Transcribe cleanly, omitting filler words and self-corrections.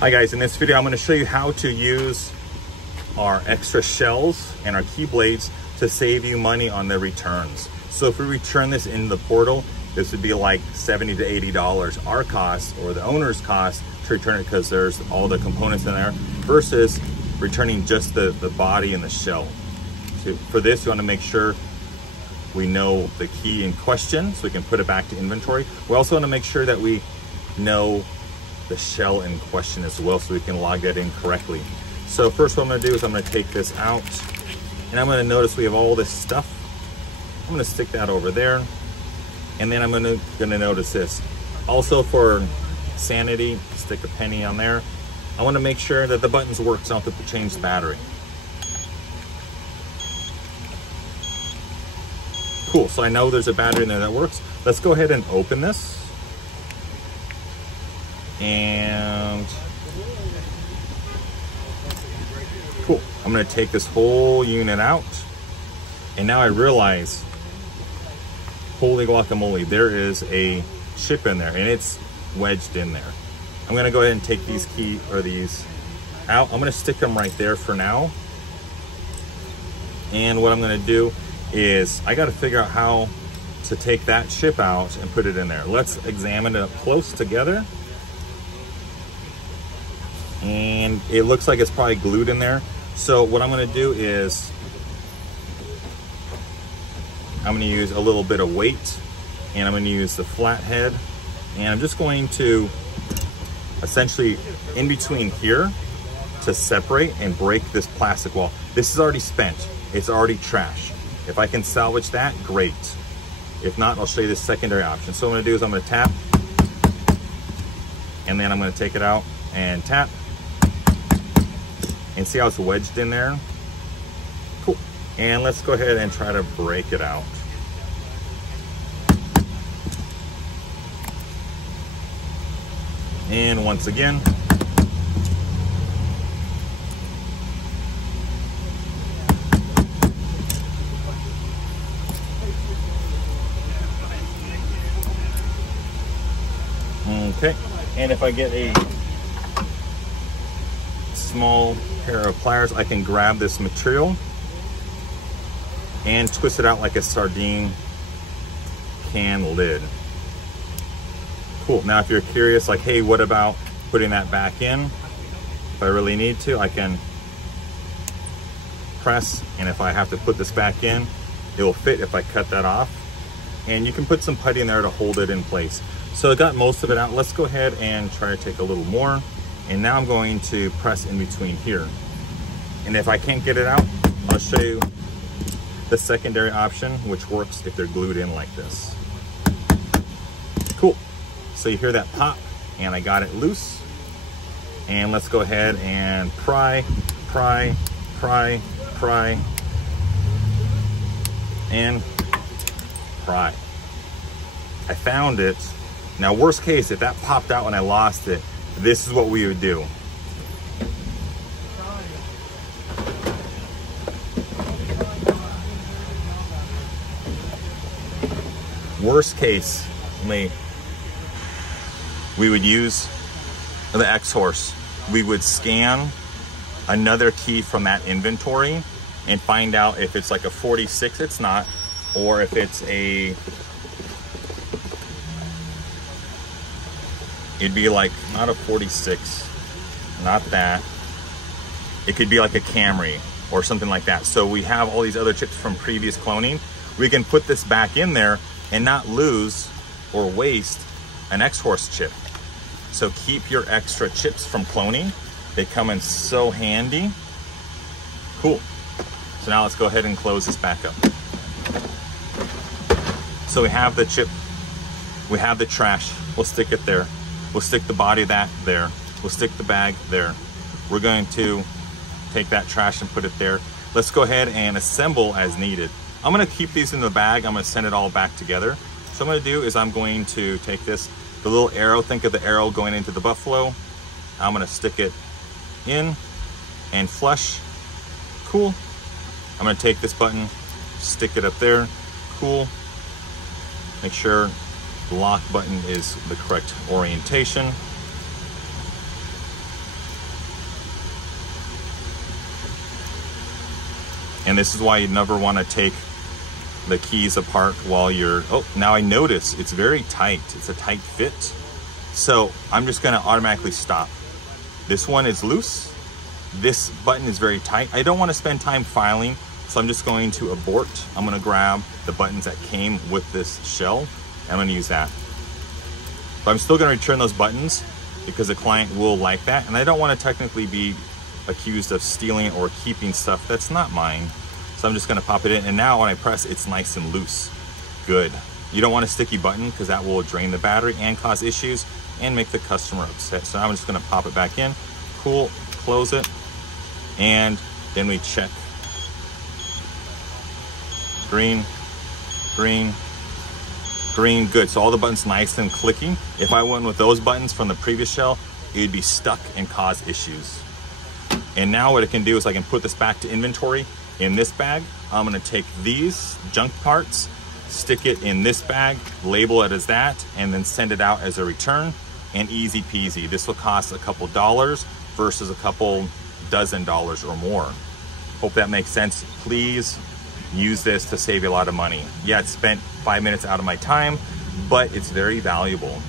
Hi guys, in this video I'm going to show you how to use our extra shells and our key blades to save you money on the returns. So if we return this in the portal, this would be like $70 to $80 our cost or the owner's cost to return it because there's all the components in there versus returning just the body and the shell. So for this, you want to make sure we know the key in question so we can put it back to inventory. We also want to make sure that we know the shell in question as well so we can log that in correctly. So first what I'm going to do is I'm going to take this out and I'm going to notice we have all this stuff. I'm going to stick that over there and then I'm going to notice this. Also for sanity, stick a penny on there. I want to make sure that the buttons work so I don't have to change the battery. Cool, so I know there's a battery in there that works. Let's go ahead and open this. And cool, I'm going to take this whole unit out and now I realize, holy guacamole, there is a chip in there and it's wedged in there. I'm going to go ahead and take these these out. I'm going to stick them right there for now, and what I'm going to do is I got to figure out how to take that chip out and put it in there. Let's examine it up close together. And it looks like it's probably glued in there. So what I'm going to do is I'm going to use a little bit of weight and I'm going to use the flat head and I'm just going to essentially in between here to separate and break this plastic wall. This is already spent. It's already trash. If I can salvage that, great. If not, I'll show you the secondary option. So what I'm going to do is I'm going to tap and then I'm going to take it out and tap. And see how it's wedged in there? Cool. And let's go ahead and try to break it out. And once again. Okay. And if I get a small pair of pliers, I can grab this material and twist it out like a sardine can lid. Cool. Now if you're curious, like, hey, what about putting that back in? If I really need to, I can press, and if I have to put this back in, it will fit if I cut that off. And you can put some putty in there to hold it in place. So I got most of it out. Let's go ahead and try to take a little more. And now I'm going to press in between here. And if I can't get it out, I'll show you the secondary option, which works if they're glued in like this. Cool. So you hear that pop, and I got it loose. And let's go ahead and pry, pry, pry, pry, and pry. I found it. Now, worst case, if that popped out and I lost it, this is what we would do. Worst case, we would use the X-Horse. We would scan another key from that inventory and find out if it's like a 46, it's not, or if it's a, it'd be like not a 46, not that. It could be like a Camry or something like that. So we have all these other chips from previous cloning. We can put this back in there and not lose or waste an X-Horse chip. So keep your extra chips from cloning. They come in so handy. Cool. So now let's go ahead and close this back up. So we have the chip, we have the trash. We'll stick it there. We'll stick the body of that there. We'll stick the bag there. We're going to take that trash and put it there. Let's go ahead and assemble as needed. I'm gonna keep these in the bag. I'm gonna send it all back together. So what I'm gonna do is I'm going to take this, the little arrow, think of the arrow going into the buffalo. I'm gonna stick it in and flush. Cool. I'm gonna take this button, stick it up there. Cool. Make sure the lock button is the correct orientation. And this is why you never want to take the keys apart while you're, oh, now I notice it's very tight. It's a tight fit. So I'm just gonna automatically stop. This one is loose. This button is very tight. I don't want to spend time filing, so I'm just going to abort. I'm gonna grab the buttons that came with this shell, and I'm gonna use that. But I'm still gonna return those buttons because the client will like that, and I don't want to technically be accused of stealing or keeping stuff that's not mine. So I'm just gonna pop it in, and now when I press, it's nice and loose. Good. You don't want a sticky button because that will drain the battery and cause issues and make the customer upset. So I'm just gonna pop it back in. Cool, close it, and then we check. Green, green, green, good. So all the buttons nice and clicking. If I went with those buttons from the previous shell, it would be stuck and cause issues. And now what I can do is I can put this back to inventory in this bag. I'm gonna take these junk parts, stick it in this bag, label it as that, and then send it out as a return, and easy peasy. This will cost a couple dollars versus a couple dozen dollars or more. Hope that makes sense. Please use this to save you a lot of money. Yeah, it spent 5 minutes out of my time, but it's very valuable.